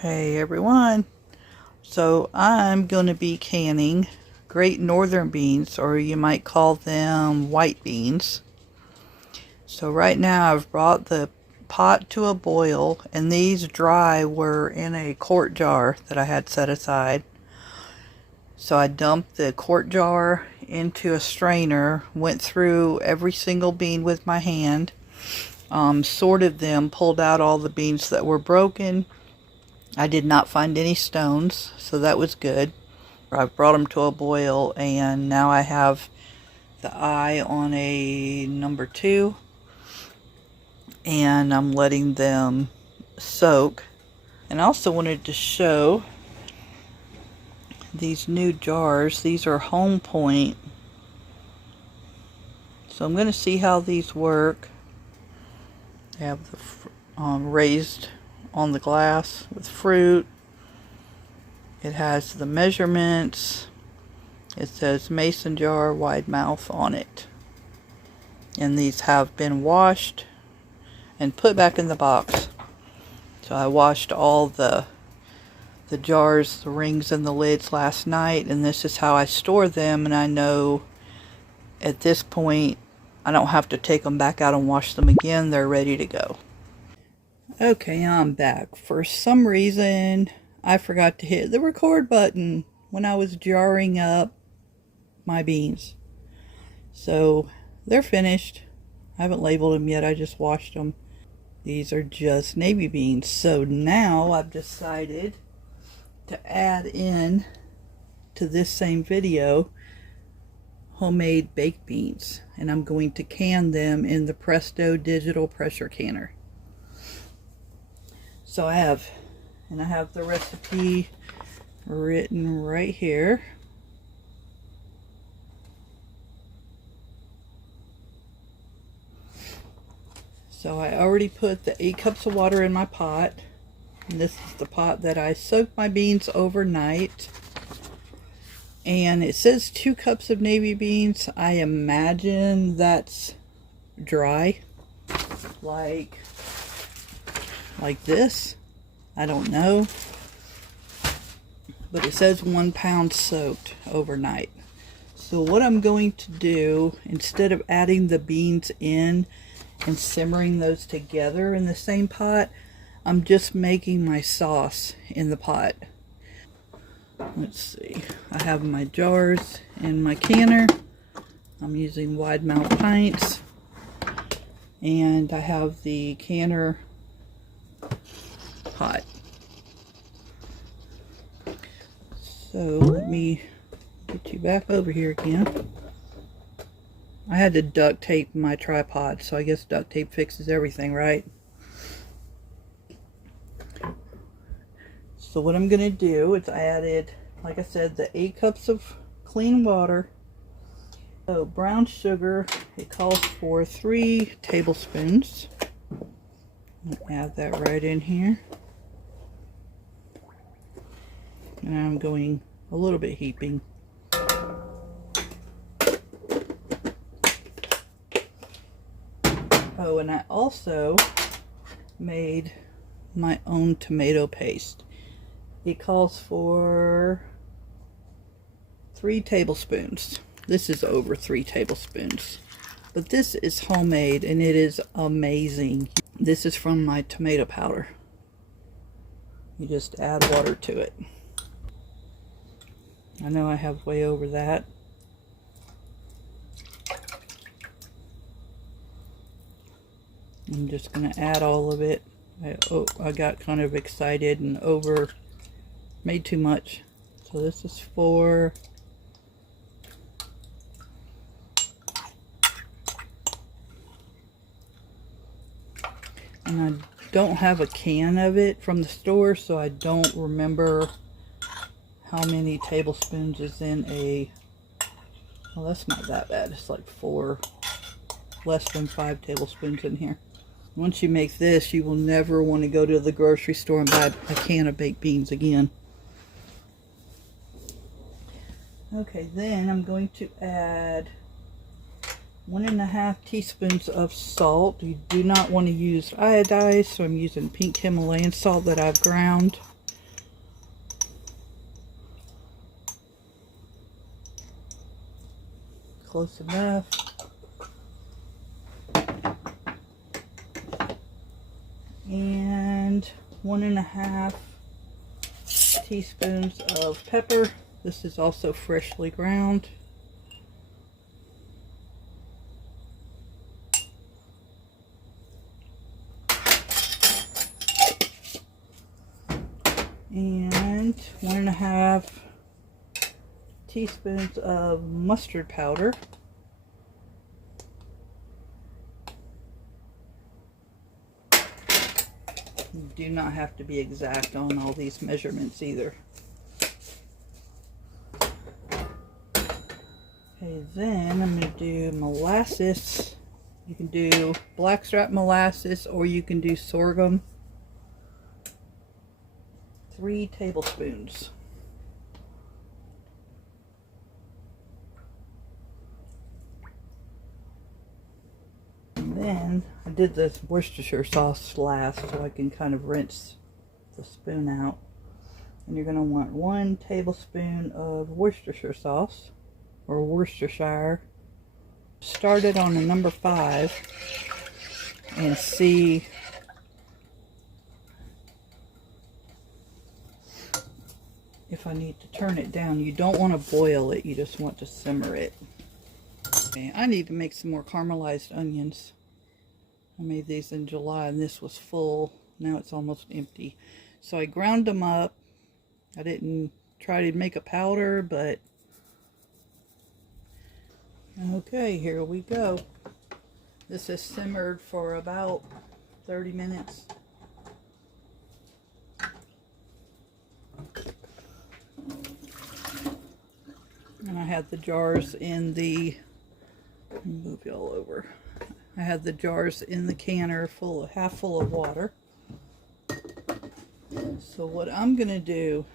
Hey everyone, so I'm going to be canning Great Northern beans, or you might call them white beans. So right now I've brought the pot to a boil, and these dry were in a quart jar that I had set aside. So I dumped the quart jar into a strainer, went through every single bean with my hand, sorted them, pulled out all the beans that were broken. I did not find any stones, so that was good. I've brought them to a boil, and now I have the eye on a number 2, and I'm letting them soak. And I also wanted to show these new jars. These are Home Point, so I'm going to see how these work. They have the raised on the glass with fruit. It has the measurements. It says mason jar, wide mouth on it. And these have been washed and put back in the box. So I washed all the jars, the rings and the lids last night, and this is how I store them, and I know at this point I don't have to take them back out and wash them again. They're ready to go. Okay, I'm back. For some reason, I forgot to hit the record button when I was jarring up my beans. So, they're finished. I haven't labeled them yet, I just washed them. These are just navy beans. So now I've decided to add in to this same video homemade baked beans. And I'm going to can them in the Presto digital pressure canner. So I have the recipe written right here. So I already put the 8 cups of water in my pot. And this is the pot that I soaked my beans overnight. And it says 2 cups of navy beans. I imagine that's dry. Like this. I don't know. But it says 1 pound soaked overnight. So what I'm going to do, instead of adding the beans in and simmering those together in the same pot, I'm just making my sauce in the pot. Let's see. I have my jars in my canner. I'm using wide mouth pints. And I have the canner pot. So let me get you back over here again. I had to duct tape my tripod, so I guess duct tape fixes everything, right? So what I'm going to do is I added, like I said, the 8 cups of clean water. So brown sugar, it calls for 3 tablespoons. I'll add that right in here. And I'm going a little bit heaping. Oh, and I also made my own tomato paste. It calls for 3 tablespoons. This is over 3 tablespoons. But this is homemade and it is amazing. This is from my tomato powder. You just add water to it. I know I have way over that. I'm just going to add all of it. I got kind of excited and made too much. So this is 4. And I don't have a can of it from the store, so I don't remember how many tablespoons is in a... Well, that's not that bad. It's like 4, less than 5 tablespoons in here. Once you make this, you will never want to go to the grocery store and buy a can of baked beans again. Okay, then I'm going to add 1.5 teaspoons of salt. You do not want to use iodized, so I'm using pink Himalayan salt that I've ground. close enough. And 1.5 teaspoons of pepper. This is also freshly ground. And 1.5 teaspoons of mustard powder. You do not have to be exact on all these measurements either. Okay, then I'm going to do molasses. You can do blackstrap molasses or you can do sorghum. 3 tablespoons. And then I did this Worcestershire sauce last so I can kind of rinse the spoon out. And you're going to want 1 tablespoon of Worcestershire sauce or Worcestershire. Start it on a number 5 and see if I need to turn it down. You don't want to boil it, you just want to simmer it. Okay, I need to make some more caramelized onions. I made these in July and this was full. Now it's almost empty. So I ground them up. I didn't try to make a powder, but okay, here we go. This is simmered for about 30 minutes. And I had the jars in the, let me move you all over. I had the jars in the canner full of, half full of water. So what I'm going to do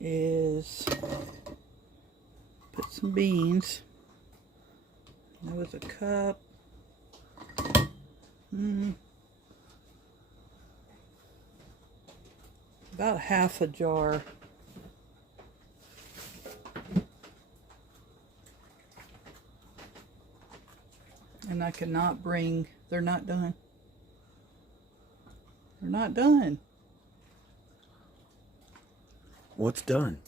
is put some beans. There was a cup. About half a jar. And I cannot bring, they're not done. They're not done. What's done?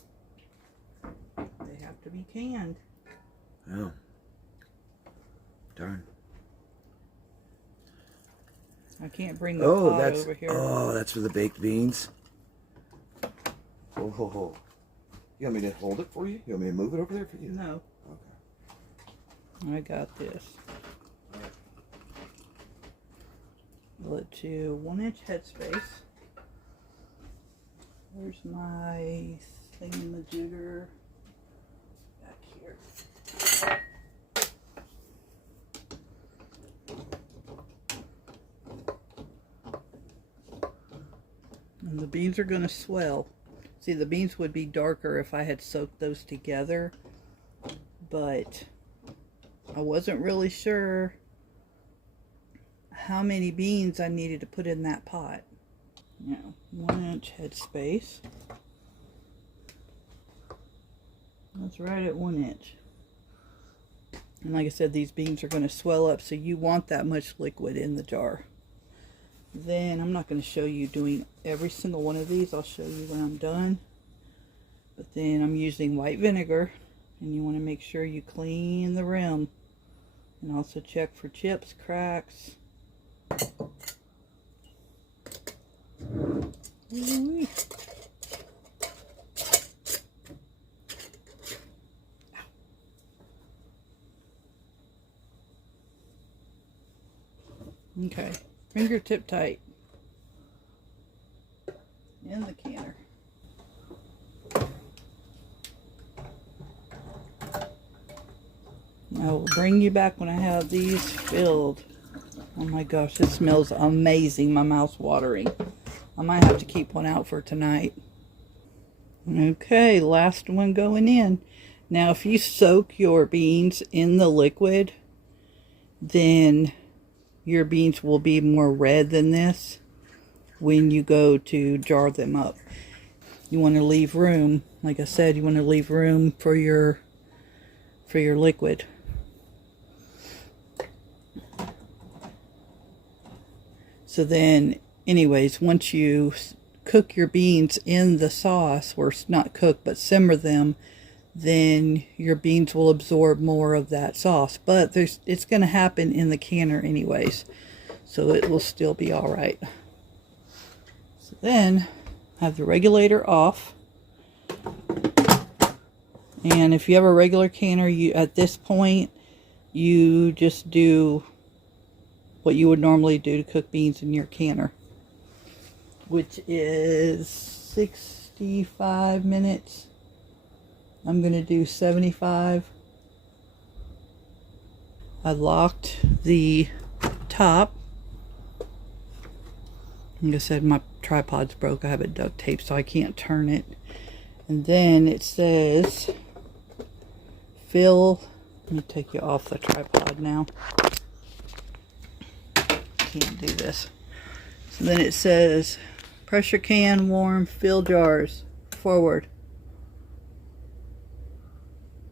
They have to be canned. Oh. Darn. I can't bring the pot over here. Oh, that's for the baked beans. Oh, ho, ho. You want me to hold it for you? You want me to move it over there for you? No. Okay. I got this. Let you 1-inch headspace. Where's my thingamajigger? Back here. And the beans are going to swell. See, the beans would be darker if I had soaked those together, but I wasn't really sure how many beans I needed to put in that pot. Now, 1-inch headspace. That's right at 1 inch. And like I said, these beans are going to swell up, so you want that much liquid in the jar. Then I'm not going to show you doing every single one of these. I'll show you when I'm done. But then I'm using white vinegar, and you want to make sure you clean the rim. And also check for chips, cracks. Okay, fingertip tight in the canner. I will bring you back when I have these filled. Oh my gosh, this smells amazing. My mouth's watering. I might have to keep one out for tonight. Okay, last one going in. Now, if you soak your beans in the liquid, then your beans will be more red than this when you go to jar them up. You want to leave room. Like I said, you want to leave room for your liquid. So then, anyways, once you cook your beans in the sauce, or not cook, but simmer them, then your beans will absorb more of that sauce. But it's going to happen in the canner anyways, so it will still be all right. So then, have the regulator off. And if you have a regular canner, at this point, you just do what you would normally do to cook beans in your canner, which is 65 minutes. I'm going to do 75. I locked the top. Like I said, my tripod's broke. I have it duct taped so I can't turn it. And then it says, let me take you off the tripod now. Can't do this. So then it says, pressure can, warm, fill jars, forward.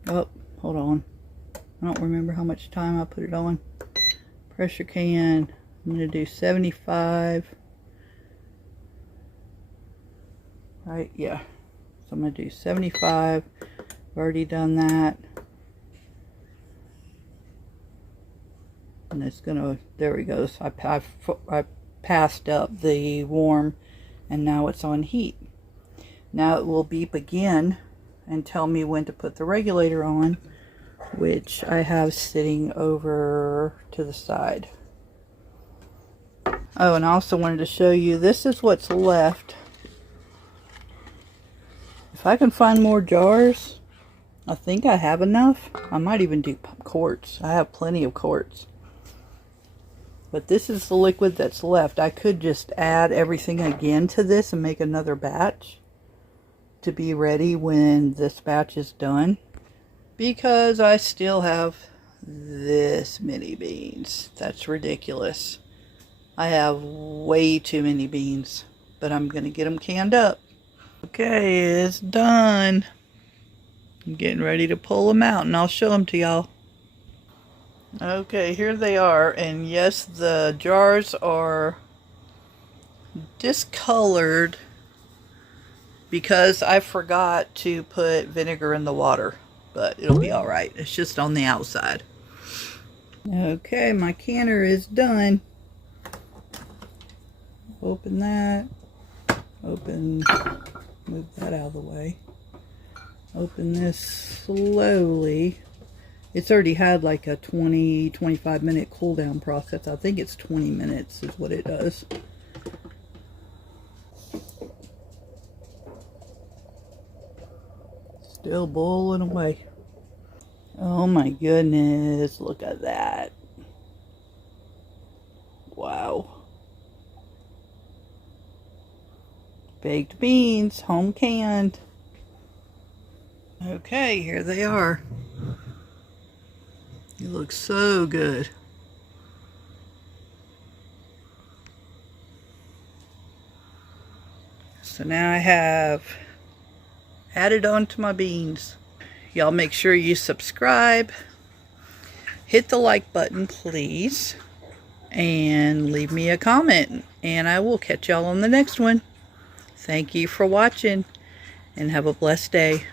Oh, hold on. I don't remember how much time I put it on. Pressure can, I'm going to do 75. Right, yeah. So I'm going to do 75. I've already done that. And it's going to, there it goes. I passed up the warm, and now it's on heat. Now it will beep again and tell me when to put the regulator on, which I have sitting over to the side. Oh, and I also wanted to show you, this is what's left. If I can find more jars, I think I have enough. I might even do quarts. I have plenty of quarts. But this is the liquid that's left. I could just add everything again to this and make another batch to be ready when this batch is done, because I still have this many beans. That's ridiculous. I have way too many beans, but I'm gonna get them canned up. Okay, it's done. I'm getting ready to pull them out, and I'll show them to y'all. Okay, here they are, and yes, the jars are discolored because I forgot to put vinegar in the water, but it'll be all right. It's just on the outside. Okay, my canner is done. Open that. Open, move that out of the way. Open this slowly. It's already had like a 20-25 minute cool down process. I think it's 20 minutes is what it does. Still boiling away. Oh my goodness, look at that. Wow. Baked beans, home canned. Okay, here they are. It looks so good. So now I have added on to my beans. Y'all make sure you subscribe, hit the like button please, and leave me a comment, and I will catch y'all on the next one. Thank you for watching, and have a blessed day.